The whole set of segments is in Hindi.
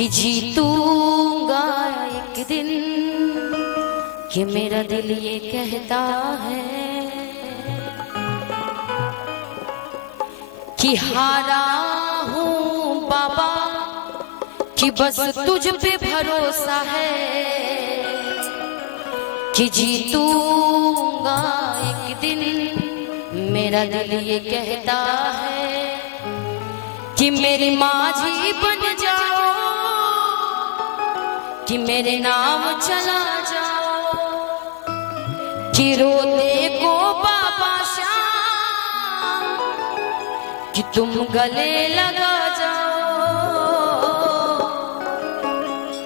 कि जीतूंगा एक दिन, कि मेरा दिल ये कहता है कि हारा हूँ बाबा, कि बस तुझ पे भरोसा है, कि जीतूंगा एक दिन, मेरा दिल ये कहता है कि मेरी माझी बन जाओ, कि मेरे नाम चला जाओ, कि रोते को बाबा श्याम, कि तुम गले लगा जाओ।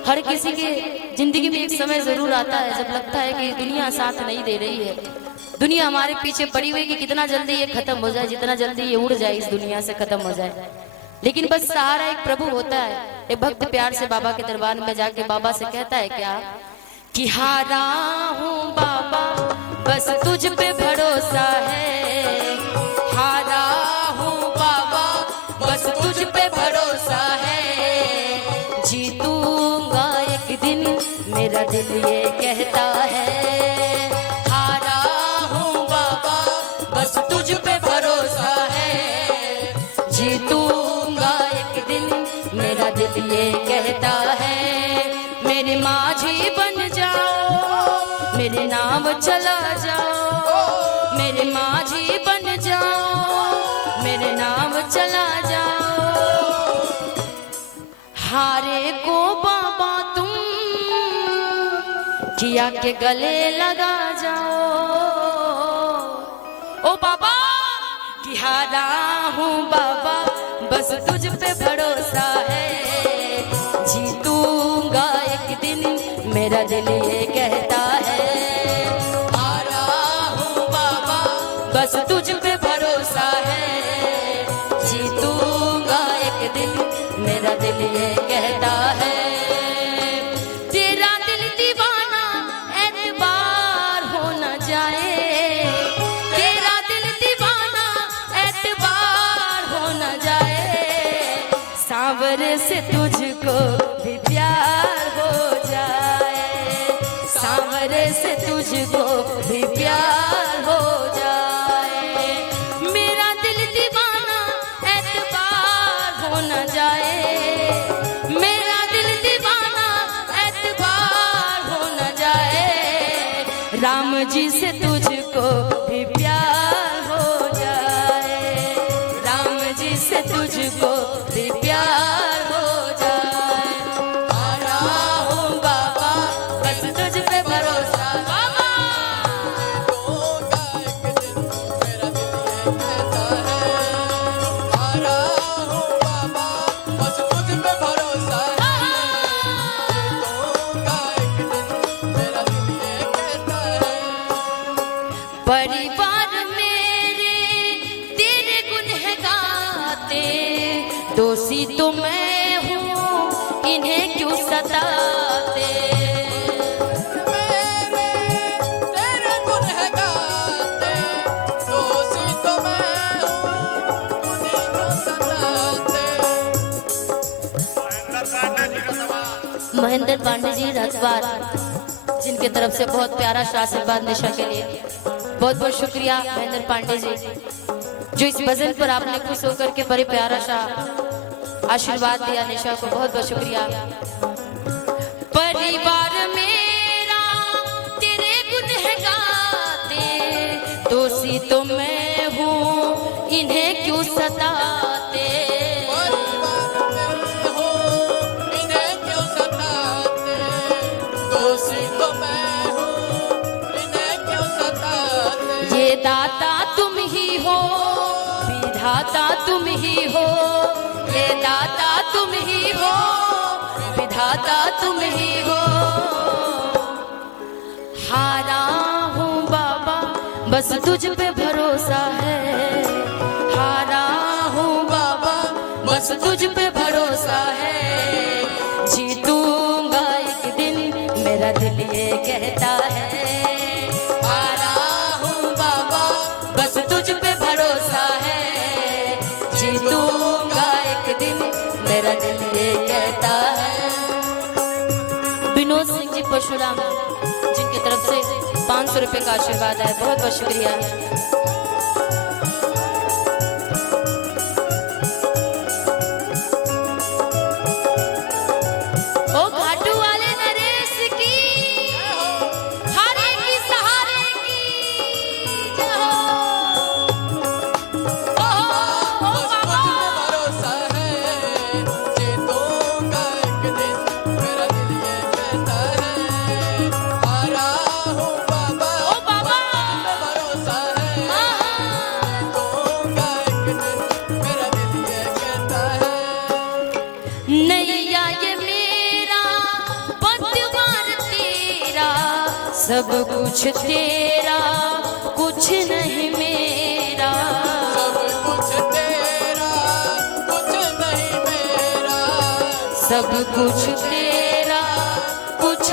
हर किसी के जिंदगी में एक समय जरूर आता है जब लगता है कि दुनिया साथ नहीं दे रही है, दुनिया हमारे पीछे पड़ी हुई कि कितना जल्दी ये खत्म हो जाए, जितना जल्दी ये उड़ जाए, इस दुनिया से खत्म हो जाए। लेकिन बस सहारा एक प्रभु होता है। एक भक्त प्यार से बाबा के दरबार में जाके बाबा से कहता है क्या कि हारा हूँ बाबा, बस तुझ पे भरोसा है, हारा हूँ बाबा, बस तुझ पे भरोसा है, जीतूंगा एक दिन, मेरा दिल ये कहता है, हारा हूँ बाबा, बस तुझ पे भरोसा है, जीतूंगा एक दिन, मेरा दिल ये कहता है, मेरे माझी बन जाओ, मेरे नाम चला जाओ, मेरे माझी बन जाओ, मेरे नाम चला जाओ, हारे को बाबा तुम किया के गले लगा जाओ। ओ बाबा कि हारा हूँ बाबा, बस तुझ पे भरोसा है, जीतूंगा एक दिन, मेरा दिल ये कहता है, हारा हूँ बाबा, बस तुझ पे भरोसा है, जीतूंगा एक दिन, मेरा दिल ये कहता है, तेरा दिल दीवाना एतबार हो न जाए, तेरा दिल दीवाना एतबार हो न जाए, सांवरे से तुझको भी प्यार हो जाए, सांवरे से तुझको भी प्यार हो जाए, मेरा दिल दीवाना एतबार हो न जाए, मेरा दिल दीवाना एतबार हो न जाए, राम जी से तुझको भी प्यार हो जाए, राम जी से तुझको भी प्यार हो जाए, हारा हूँ बाबा, बस तुझ पे भरोसा बाबा, मेरा दिल ये कहता है, हारा हूँ बाबा, बस तुझ पे भरोसा है, जीतूंगा एक दिन, मेरा दिल ये कहता है, परिवार मेरे तेरे गुण है गाते, दोषी तो मैं हूँ इन्हें क्यों सताते, तेरे गुण है गाते, दोषी तो मैं हूँ, उन्हीं को सताते। महेंद्र पांडे जी रथवार, जिनके तरफ से बहुत प्यारा सा आशीर्वाद निशा के लिए, बहुत बहुत शुक्रिया महेंद्र पांडे जी, जो इस भजन पर आपने खुश होकर के बड़े प्यारा सा आशीर्वाद दिया निशा को, बहुत बहुत शुक्रिया। परिवार मेरा तेरे गुण है गाते, दोषी तो मैं हूँ इन्हें क्यों सताते, परिवार में हो, इन्हें क्यों सताते, दोषी तो मैं हूँ, इन्हें क्यों सताते। ये दाता तुम ही हो, विधाता तुम ही हो, ये दाता तुम ही हो, विधाता तुम ही हो, हारा हूँ बाबा, बस तुझ पे भरोसा है, हारा हूँ बाबा, बस तुझ पे भरोसा है, जीतूंगा एक दिन, मेरा दिल ये कहता है, हारा हूँ बाबा, बस तुझ पे भरोसा है, जीतूंगा एक दिन, मेरा दिल ये कहता है। 500 रुपए का आशीर्वाद है, बहुत बहुत शुक्रिया। ओ घाटू वाले नरेश की, हारे की सहारे की जय हो। ओ बाबा भरोसा है जीतूंगा एक दिन, मेरा दिल ये कहता है हारा हूँ बाबा। ओ बाबा भरोसा है जीतूंगा एक दिन, मेरा दिल ये कहता है। नैया ये मेरा पतवार तेरा, सब कुछ तेरा कुछ नहीं मेरा। सब कुछ तेरा कुछ नहीं मेरा, सब कुछ तेरा कुछ